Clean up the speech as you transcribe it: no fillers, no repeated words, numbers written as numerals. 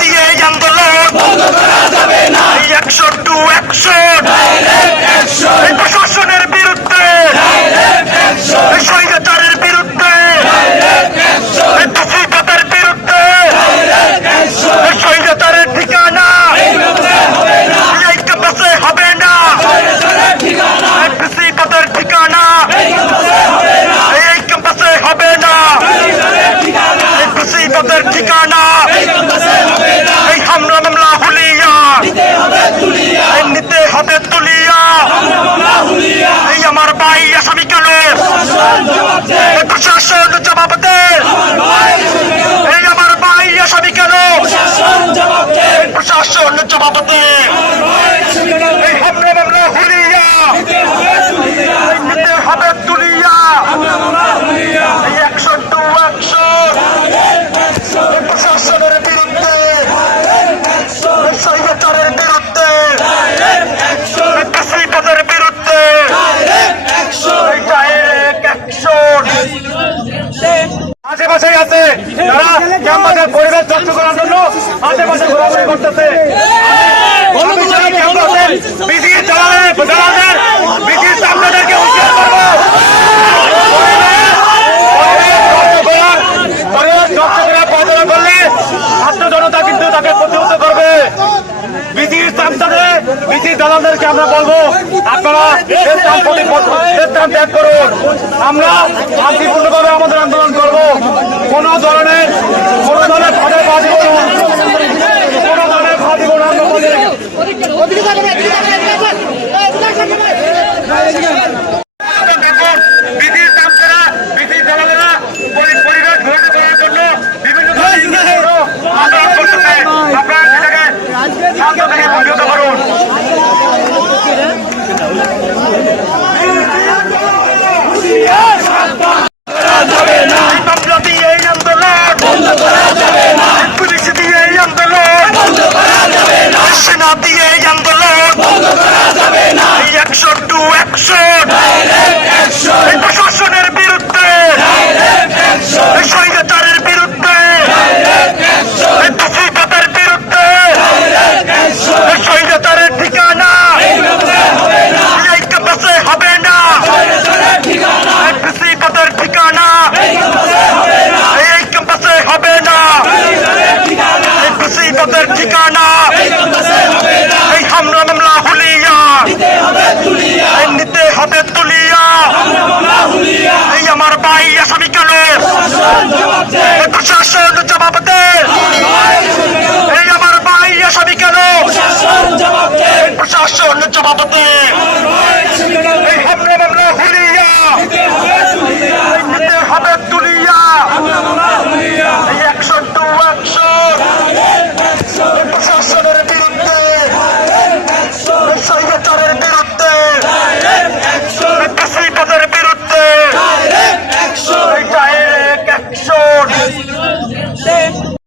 দিয়ে এই আন্দোলন অ্যাকশন টু অ্যাকশন, এই প্রশাসনের বিরুদ্ধে, এই স্বৈরাচারের বিরুদ্ধে, এই ফ্যাসিবাদের বিরুদ্ধে, এই স্বৈরাচারের ঠিকানা এই ক্যাম্পাসে হবে না, এই ফ্যাসিবাদের ঠিকানা এই ক্যাম্পাসে হবে না, এই ফ্যাসিবাদের ঠিকানা এই হামলা মামলা হুলিয়া এই নিতে হবে তুলিয়া, এই আমার ভাই আসামি কেন প্রশাসন জবাব দে, এই আমার ভাই আসামি কেন প্রশাসন জবাব দে, এই হামলা মামলা হুলিয়া এই নিতে হবে তুলিয়া, এই অ্যাকশন টু অ্যাকশন, প্রশাসনের বিরুদ্ধে, স্বৈরাচারের বিরুদ্ধে, ফ্যাসিবাদের বিরুদ্ধে ডাইরেক্ট অ্যাকশন। আশেপাশেই আছে যারা ক্যাম্পাসের পরিবেশ নষ্ট করার জন্য আশেপাশে ঘোরাঘুরি করতেছে, বিজির জানাদের বিজির ছাত্রদেরকে হুঁশিয়ার করবো, পরিবেশ নষ্ট করার পরিচালনা করলে ছাত্র জনতা কিন্তু তাকে প্রতিহত করবে। বিজির ছাত্রদের বিজির দালালদেরকে আমরা বলবো আপনারা স্থান ত্যাগ করুন। আমরা শান্তিপূর্ণভাবে আমাদের আন্দোলন করবো। কোনো ধরনের ফাঁদে পা দিব না, কোনো ধরনের ফাঁদ দিব না।